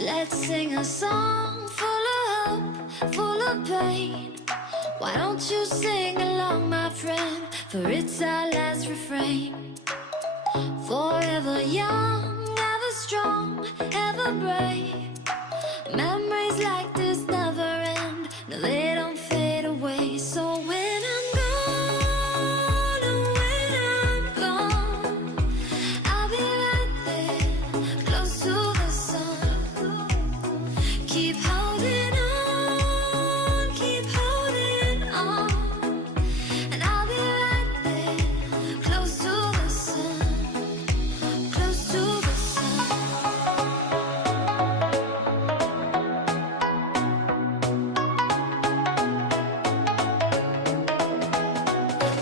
Let's sing a song full of hope, full of pain. Why don't you sing along, my friend? For it's our last refrain. Forever young, ever strong, ever brave. Memories like this never end. No, they don't fade away. So when I'm gone, oh, when I'm gone, I'll be right there, close to the sun. Keep holding on, keep holding on. And I'll be right there, close to the sun, close to the sun.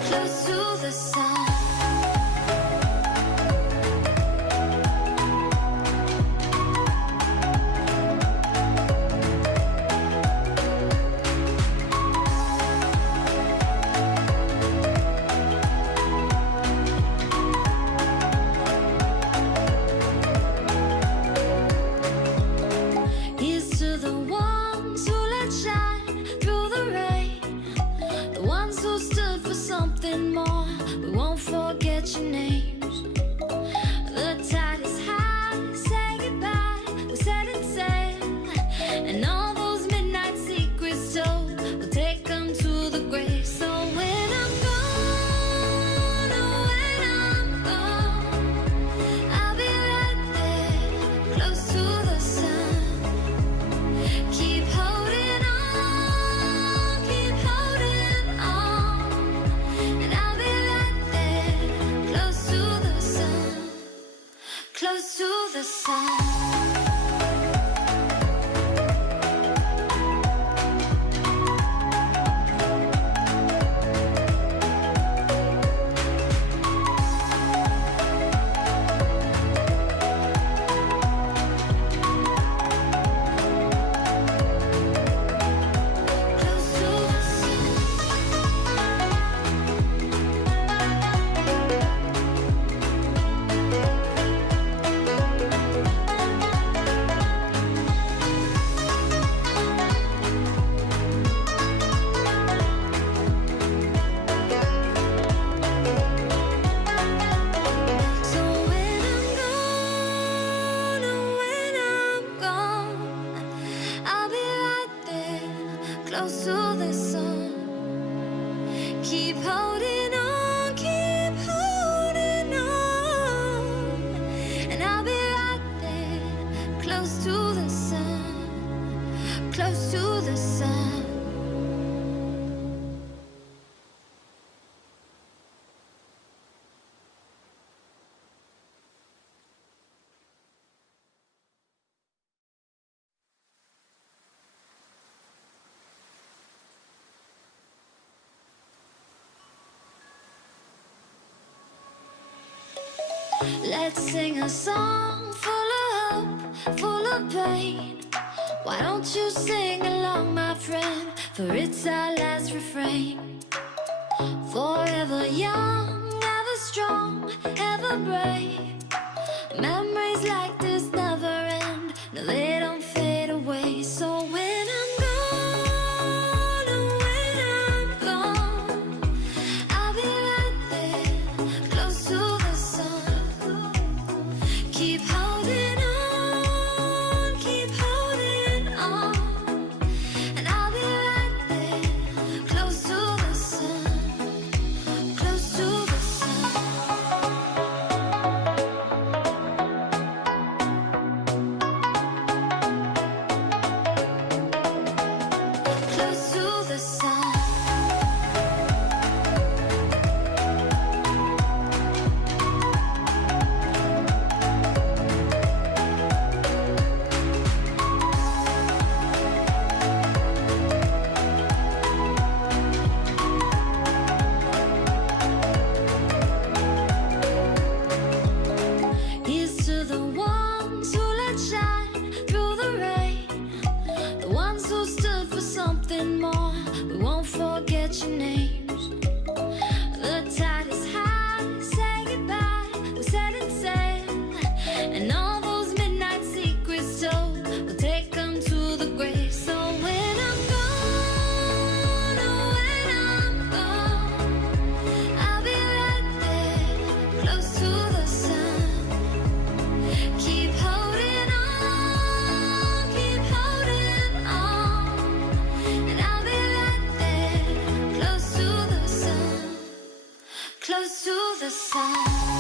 Close to the sun. Here's to the ones who let shine through the rain, the ones who stood for something more. We won't forget your names. The tide is high, say goodbye, we're setting sail. And all those midnight secrets told, we'll take them to the grave. So when I'm gone, oh, when I'm gone, I'll be right there, close to the sun. Keep holding on, keep holding on. And I'll be right there, close to the sun, close to the sun. Close to the sun. So when I'm gone, oh, when I'm gone, I'll be right there, close to the sun. Keep holding on, keep holding on. And I'll be right there, close to the sun, close to the sun. Let's sing a song full of hope, full of pain. Why don't you sing along, my friend? For it's our last refrain. Forever young, ever strong, ever brave. Memories like this never end. No, they don't fade away. So when I'm gone, oh, when I'm gone, I'll be right there, close to the sun. Keep holding on, keep holding on. And I'll be right there, close to the sun, close to the sun. the sun.